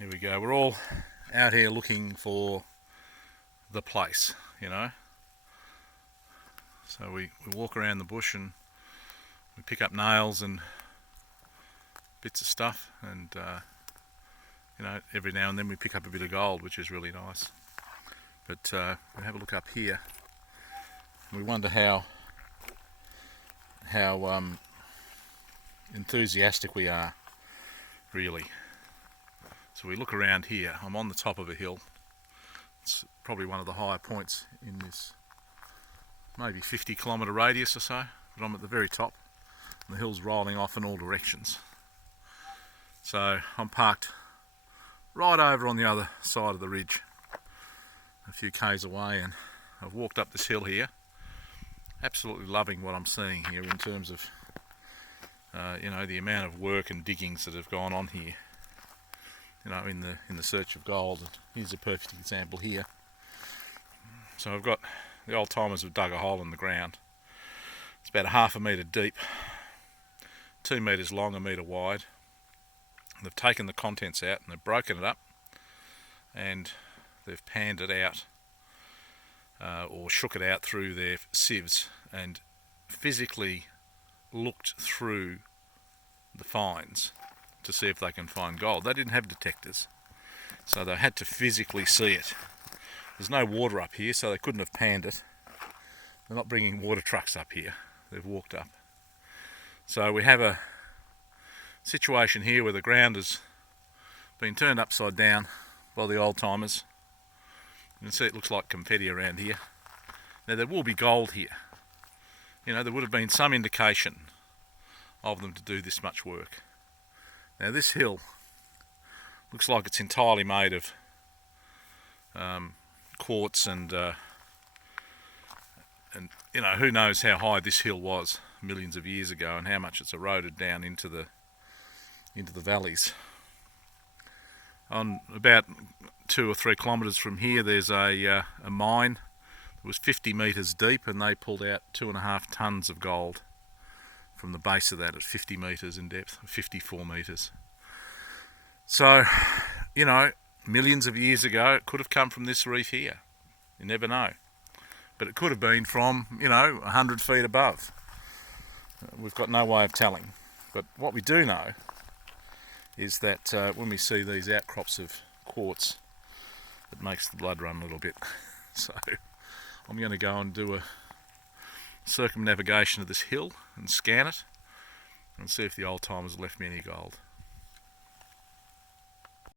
Here we go. We're all out here looking for the place, you know. So we walk around the bush and we pick up nails and bits of stuff, and you know, every now and then we pick up a bit of gold, which is really nice. But we have a look up here. We wonder how enthusiastic we are, really. So we look around here. I'm on the top of a hill. It's probably one of the higher points in this maybe 50-kilometre radius or so, but I'm at the very top. And the hill's rolling off in all directions. So I'm parked right over on the other side of the ridge, a few k's away, and I've walked up this hill here. Absolutely loving what I'm seeing here in terms of you know, the amount of work and diggings that have gone on here, you know, in the search of gold. And here's a perfect example here. So I've got the old timers have dug a hole in the ground. It's about 1/2 metre deep, 2 metres long, 1 metre wide. They've taken the contents out and they've broken it up, and they've panned it out or shook it out through their sieves and physically looked through the finds to see if they can find gold. They didn't have detectors, so they had to physically see it. There's no water up here, so they couldn't have panned it. They're not bringing water trucks up here. They've walked up. So we have a situation here where the ground has been turned upside down by the old timers. You can see it looks like confetti around here. Now there will be gold here. You know, there would have been some indication of them to do this much work. Now this hill looks like it's entirely made of quartz, and you know, who knows how high this hill was millions of years ago and how much it's eroded down into the valleys. On about 2 or 3 kilometres from here, there's a mine that was 50 metres deep, and they pulled out 2.5 tonnes of gold from the base of that at 50 metres in depth, 54 metres. So, you know, millions of years ago, it could have come from this reef here. You never know. But it could have been from, you know, 100 feet above. We've got no way of telling. But what we do know is that when we see these outcrops of quartz, it makes the blood run a little bit. So I'm going to go and do a circumnavigation of this hill and scan it and see if the old timers left me any gold.